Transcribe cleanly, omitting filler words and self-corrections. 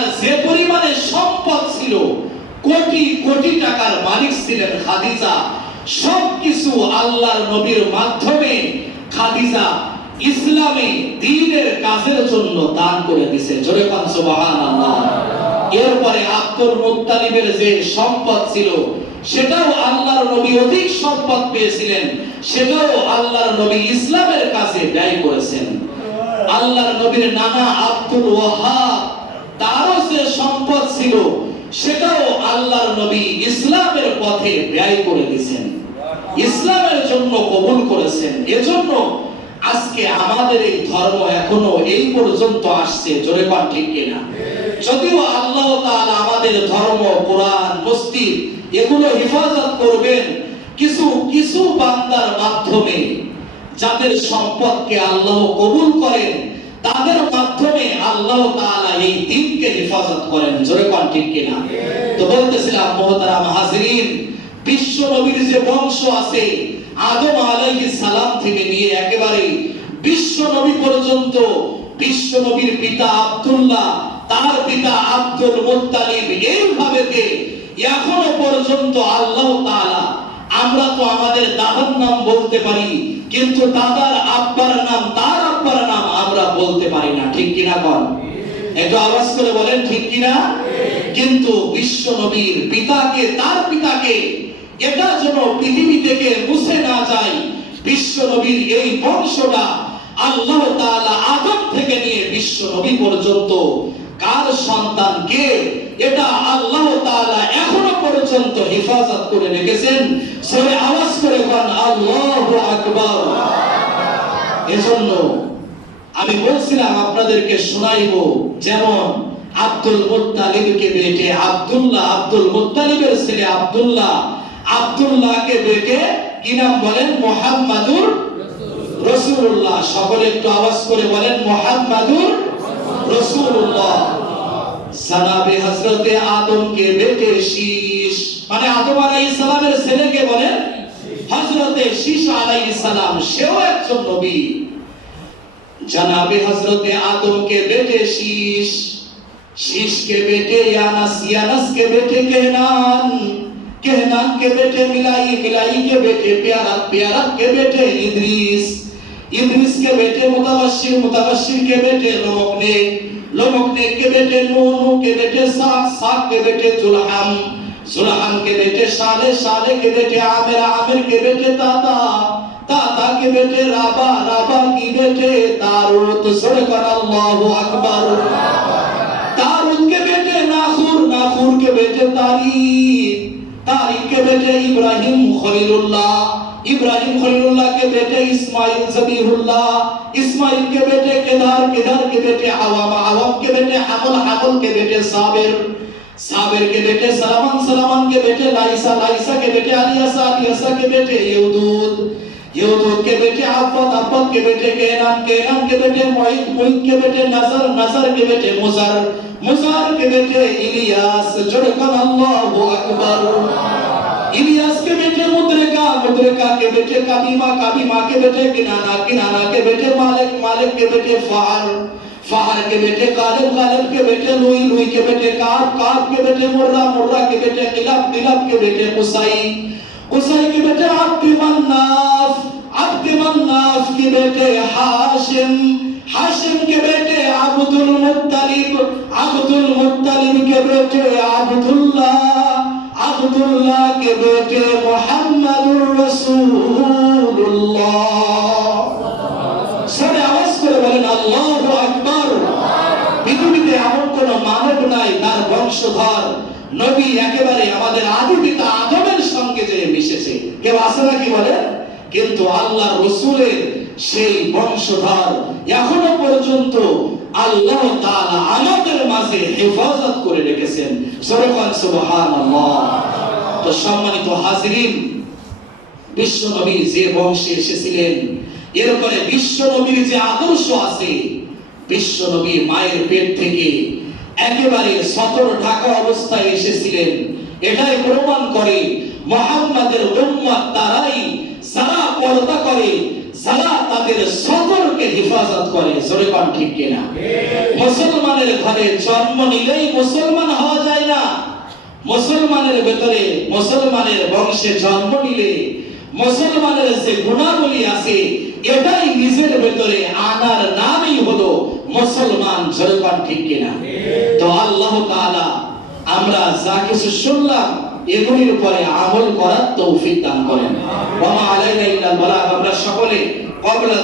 তার যে পরিমাণে সম্পদ ছিল, কোটি কোটি টাকার মালিক ছিলেন খাদিজা, সবকিছু আল্লাহর নবীর মাধ্যমে খাদিজা ইসলামে দ্বীনের কাজের জন্য দান করে দিয়েছে। জোরে বলেন সুবহানাল্লাহ। এরপরে আব্দুল মুত্তালিবের যে সম্পদ ছিল, সেটাও আল্লাহর নবী অধিক সম্পদ পেয়েছিলেন, সেটাও আল্লাহর নবী ইসলামের কাছে ব্যয় করেছেন। আল্লাহর নবীর নানা আব্দুল ওয়াহাব, তারও যে সম্পদ ছিল, সেটাও আল্লাহর নবী ইসলামের পথে ব্যয় করে দিয়েছেন, ইসলামের জন্য কবুল করেছেন। এজন্য আজকে আমাদের এই ধর্ম এখনো এই পর্যন্ত আসছে। জোরে বলেন ঠিক কিনা? যদিও আল্লাহ তাআলা আমাদের ধর্ম, কোরআন, মসজিদ এগুলো হেফাজত করবেন কিছু কিছু বান্দার মাধ্যমে, যাদের সম্পদকে আল্লাহ কবুল করেন, তাদের মাধ্যমে আল্লাহ তাআলা এই দ্বীনকে হেফাজত করেন। জোরে বলেন ঠিক কিনা? তো বলতেছিলাম মুহতারাম হাজিরিন, বিশ্ব নবীর যে বংশ আছে, আদম আলাইহিস সালাম থেকে নিয়ে একেবারে বিশ্ব নবী পর্যন্ত, বিশ্ব নবীর পিতা আব্দুল্লাহ, তার পিতা আব্দুল মুত্তালিব, এইভাবে এখনো পর্যন্ত আল্লাহ তাআলা, আমরা তো আমাদের দাদার নাম বলতে পারি, কিন্তু দাদার আব্বার নাম, তার আব্বার নাম আমরা বলতে পারি না। ঠিক কিনা বল? একটু আওয়াজ করে বলেন ঠিক কিনা? কিন্তু বিশ্ব নবীর পিতাকে, তার পিতাকে, এটা যেন পৃথিবী থেকে মুছে না যায়, বিশ্ব নবীর এই বংশটা আল্লাহ তাআলা আদম থেকে নিয়ে বিশ্ব নবী পর্যন্ত কার সন্তান কে, এটা আল্লাহ তাআলা এখনো পর্যন্ত হেফাজত করে রেখেছেন। সবাই আওয়াজ করে বলেন আল্লাহু আকবার। এজন্য আমি বলছিলাম আপনাদেরকে শোনাইবো, যেমন আব্দুল মুত্তালিবকে বেটে আব্দুল্লাহ, আব্দুল মুত্তালিবের ছেলে আব্দুল্লাহ, আব্দুল্লাহকে বেটে কি নাম বলেন? মুহাম্মাদুর রাসূলুল্লাহ। সকলে একটু আওয়াজ করে বলেন মুহাম্মাদুর রাসূলুল্লাহ। জনাবে হযরতে আদম কে বেটে শীশ, মানে আদম আলাইহিস সালামের ছেলেকে বলেন হযরতে শীশ আলাইহিস সালাম, সেও একজন নবী। জনাবে হযরতে আদম কে বেটে শীশ, শীশ के बेटे यानस, यानस के बेटे कहनान, कहनान के बेटे मिलाई, मिलाई के बेटे प्यारक, प्यारक के बेटे इद्रीस, इद्रीस के बेटे मुतवश्शिर, मुतवश्शिर के बेटे लोमकने, लोमकने के बेटे नूह, नूह के बेटे साक, साक के बेटे जुलहम, जुलहम के बेटे शाले, शाले के बेटे आमिर, आमिर के बेटे ताता, ताता के बेटे राबा, राबा की बेटे तारूत। सुबहानल्लाहु अकबर। तारूत के बेटे नाखूर, नाखूर के बेटे तारीक, तारीक के बेटे इब्राहिम खलीलुल्लाह, इब्राहिम खलीलुल्लाह के बेटे इस्माइल ज़बीहुल्लाह, इस्माइल के बेटे केदार, केदार के बेटे अवाम, अवाम के बेटे हमल, हमल के बेटे साबिर, साबिर के बेटे सलमान, सलमान के बेटे लाइसा, लाइसा के बेटे अलियासा, अलियासा के बेटे यहूद, यहूद के बेटे अब्बद, अब्बद के बेटे केनान, केनान के बेटे मुईद, मुईद के बेटे नजर, नजर के बेटे मुजर, मुजर के बेटे इलियास। जुड़कन अल्लाहु अकबर। इलियास के बेटे मुद्रिका, मुद्रिका के बेटे काबीमा, काबीमा के बेटे किनाना, किनाना के बेटे मालिक, मालिक के बेटे फहर, फहर के बेटे कालिब, कालिब के बेटे लुई, लुई के बेटे काब, काब के बेटे मुर्रा, मुर्रा के बेटे किलब, किलब के बेटे कुसाई, कुसाई के बेटे अब्द मन्नाफ, अब्द मन्नाफ के बेटे हाशिम, हाशिम के बेटे अब्दुल मुत्तलिब, अब्दुल मुत्तलिब के बेटे अब्दुल्लाह, अब्दुल्लाह के बेटे मुहम्मदुर रसूलुल्लाह। সবাই আওয়াজ করে বলেন আল্লাহু আকবার। পৃথিবীতে এমন কোন মানব নাই তার বংশধর নবী একেবারে আমাদের আদি পিতা আদমের সঙ্গে যে মিশেছে, কেউ আছে নাকি বলে? কিন্তু আল্লাহর রাসূলের সেই বংশধর এখনো পর্যন্ত আল্লাহ তাআলা আমাদের মাঝে হেফাজত করে রেখেছেন। সুবহানাল্লাহ। তো সম্মানিত হাজিরিন, বিশ্ব নবী যে বংশে এসেছিলেন, এরপরে বিশ্ব নবীর যে আদর্শ আছে, বিশ্ব নবী মায়ের পেট থেকে একেবারে সতর ঢাকা অবস্থায় এসেছিলেন, এটাই প্রমাণ করে মুহাম্মাদের উম্মত তারাই যারা পর্দা করে, যারা তাদের সতরকে হেফাজত করে। জোরে কোন ঠিক কিনা? মুসলমানের ঘরে জন্ম নিলেই মুসলমান হওয়া যায় না। মুসলমানের ভেতরে, মুসলমানের বংশে জন্ম নিলে মুসলমানের যে গুণাবলী আছে এটাই নিজের ভেতরে আনার নামই হলো মুসলমান। জোরে কোন ঠিক কিনা? তো আল্লাহ তাআলা আমরা যা কিছু শুনলাম এগুলির উপরে আমল করার তৌফিক দান করেন। ওয়া মা আলাইনা ইল্লাল বালাগ। আমরা সকলে কবলা